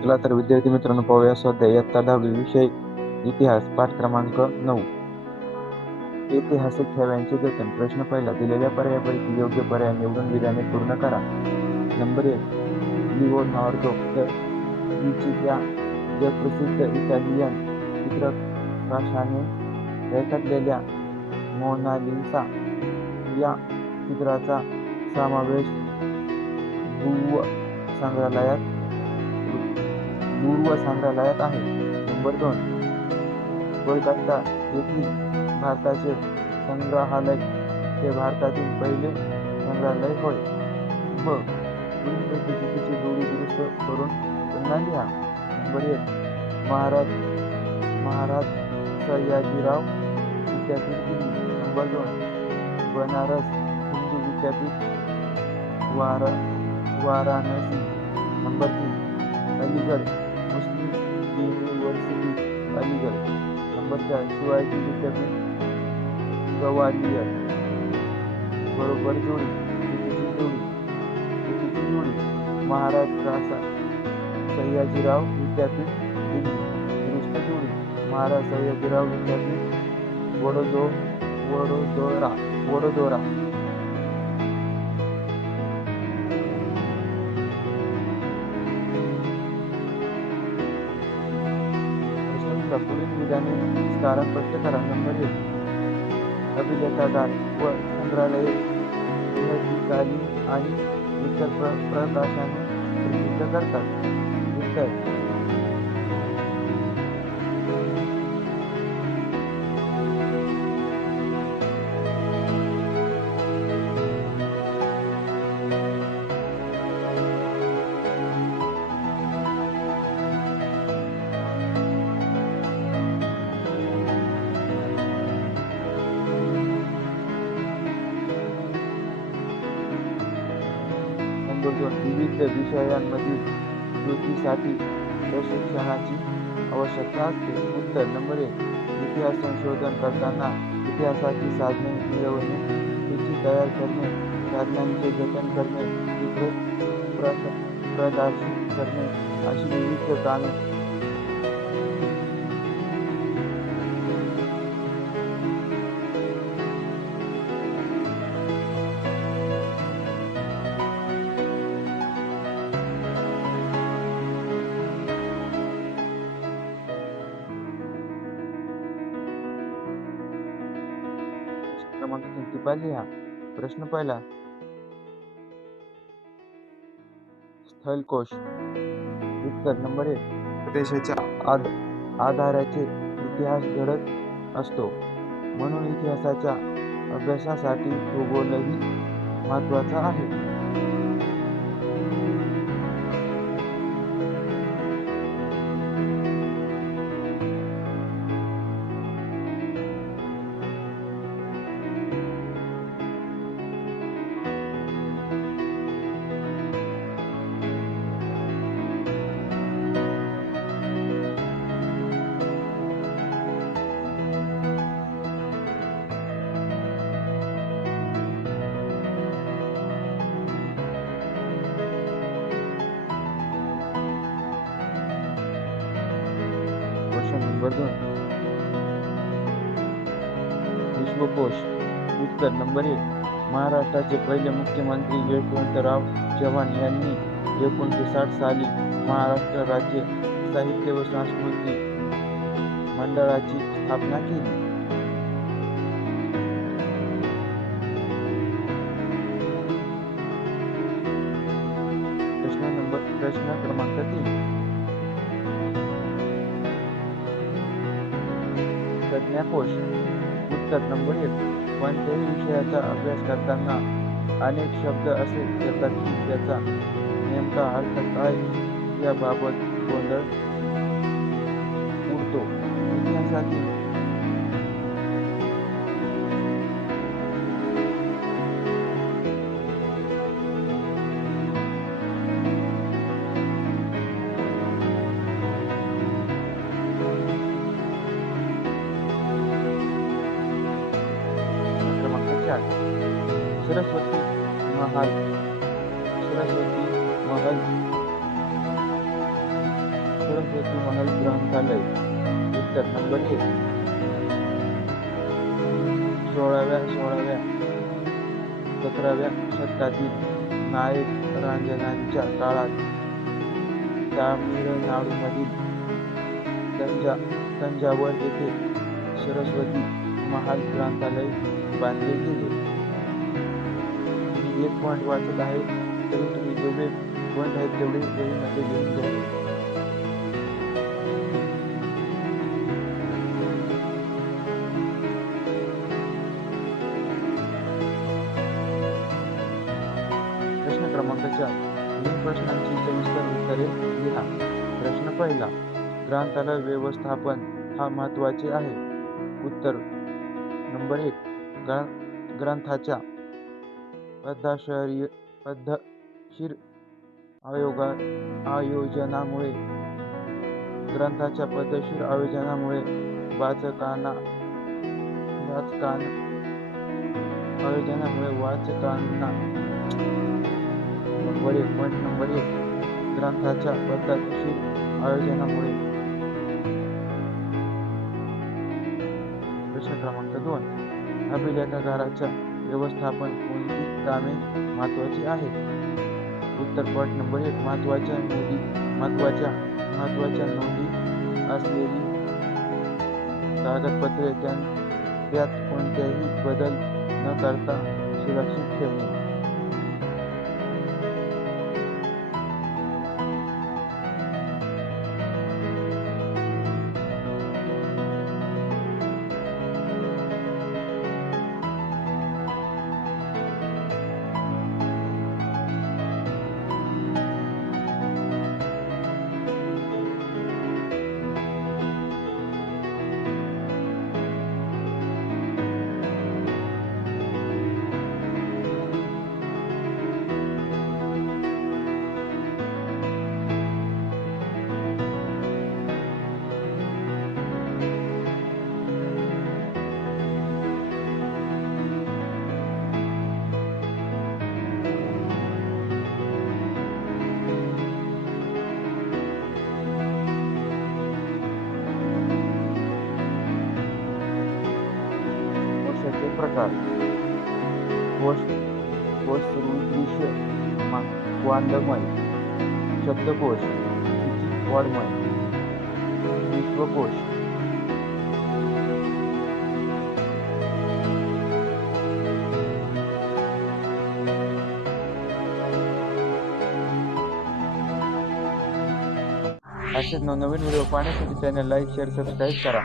चला तर विद्यार्थी मित्रांनो पाहूया स्वाध्याय इयत्ता 10वी विषय इतिहास पाठ क्रमांक 9. ऐतिहासिक ठेव्यांचे जतन. प्रश्न पहिला. दिलेल्या पर्यायापैकी योग्य पर्याय निवडून विधाने पूर्ण करा. नंबर 1. लिओनार्दो द विंची या जगप्रसिद्ध इटालियन चित्रकाराने रेखाटलेल्या मोनालिसा या चित्राचा समावेश लुव्र संग्रहालयात आहे. नंबर 2. कोलकाता येथील भारताचे संग्रहालय हे भारतातील पहिले संग्रहालय होय. पुढीलपैकी चुकीची जोडी दुरुस्त करून पुन्हा लिहा. नंबर 1. महाराज सयाजीराव विद्यापीठ दिल्ली. नंबर 2. बनारस हिंदू विद्यापीठ वाराणसी. नंबर 3. अलीगड मुस्लिम युनिव्हर्सिटी अलीगड. नंबर 4. शिवाजी विद्यापीठ ग्वालियर. बरोबर जोडी. चुकीची जोडी महाराज सयाजीराव विद्यापीठ दिल्ली. दुरुस्त जोडी महाराज सयाजीराव विद्यापीठ वडोदरा. पुढील विधाने कारण स्पष्ट करा. नंबर 1. अभिलेखागार व संग्रहालये देहकालीन आणि इतर प्रकाशने प्रसिद्ध करतात. उत्तर. विविध विषयांमधील कृतीसाठी प्रशिक्षणाची आवश्यकता असते. उत्तर. नंबर 1. इतिहास संशोधन करताना इतिहासाची साधने मिळवणे, त्याची तयार करणे, साधनांचे जतन करणे, प्रदर्शित करणे अशी विविध कामे क्रमांक 3 लिहा. प्रश्न पहिला. स्थलकोश. उत्तर. नंबर 1. प्रदेशाच्या आधाराचे इतिहास घडत असतो, म्हणून इतिहासाच्या अभ्यासासाठी भूगोलही महत्त्वाचा आहे. नंबर 2. विश्वकोश. उत्तर. नंबर 1. महाराष्ट्राचे पहिले मुख्यमंत्री यशवंतराव चव्हाण यांनी 1960 साली महाराष्ट्र राज्य साहित्य व संस्कृती मंडळाची स्थापना केली. प्रश्न क्रमांक 3. संज्ञाकोश. उत्तर. नंबर 1. कोणत्याही विषयाचा अभ्यास करताना अनेक शब्द असे येतात की त्याचा नेमका अर्थ काय याबाबत गोंधळ उडतो. इतिहासातील सरस्वती महल सरस्वती महल ग्रंथालय. उत्तर नंबर 1. 16व्या 17व्या शतकातील नायक राजांच्या काळात तामिळनाडूमधील तंजावर येथे सरस्वती महाल ग्रंथालय बांधले गेले. मी एक पॉइंट वाचत आहे, तरी तुम्ही जेवढे पॉइंट आहेत तेवढे वहीमध्ये लिहून घ्या. प्रश्न क्रमांक 4. तीन प्रश्नांची सविस्तर उत्तरे लिहा. प्रश्न पहिला. ग्रंथालय व्यवस्थापन हा महत्त्वाचे आहे. उत्तर नंबर 1. ग्रंथाच्या पद्धतशीर आयोजनामुळे वाचकांना नंबर 1. ग्रंथाच्या पद्धतशीर आयोजनामुळे. प्रश्न क्रमांक 2. अभिलेखागाराच्या व्यवस्थापन कोणती कामे महत्त्वाची आहेत? उत्तर पॉइंट नंबर 1. महत्त्वाच्या नोंदी असलेली कागदपत्रे त्यात कोणतेही बदल न करता सुरक्षित ठेवणे. प्रकार. कोश सदृश वाङ्मय, शब्दकोश वाङ्मय, विश्वकोश. असेच नवनवीन व्हिडिओ पाहण्यासाठी चॅनल लाईक, शेअर, सबस्क्राईब करा.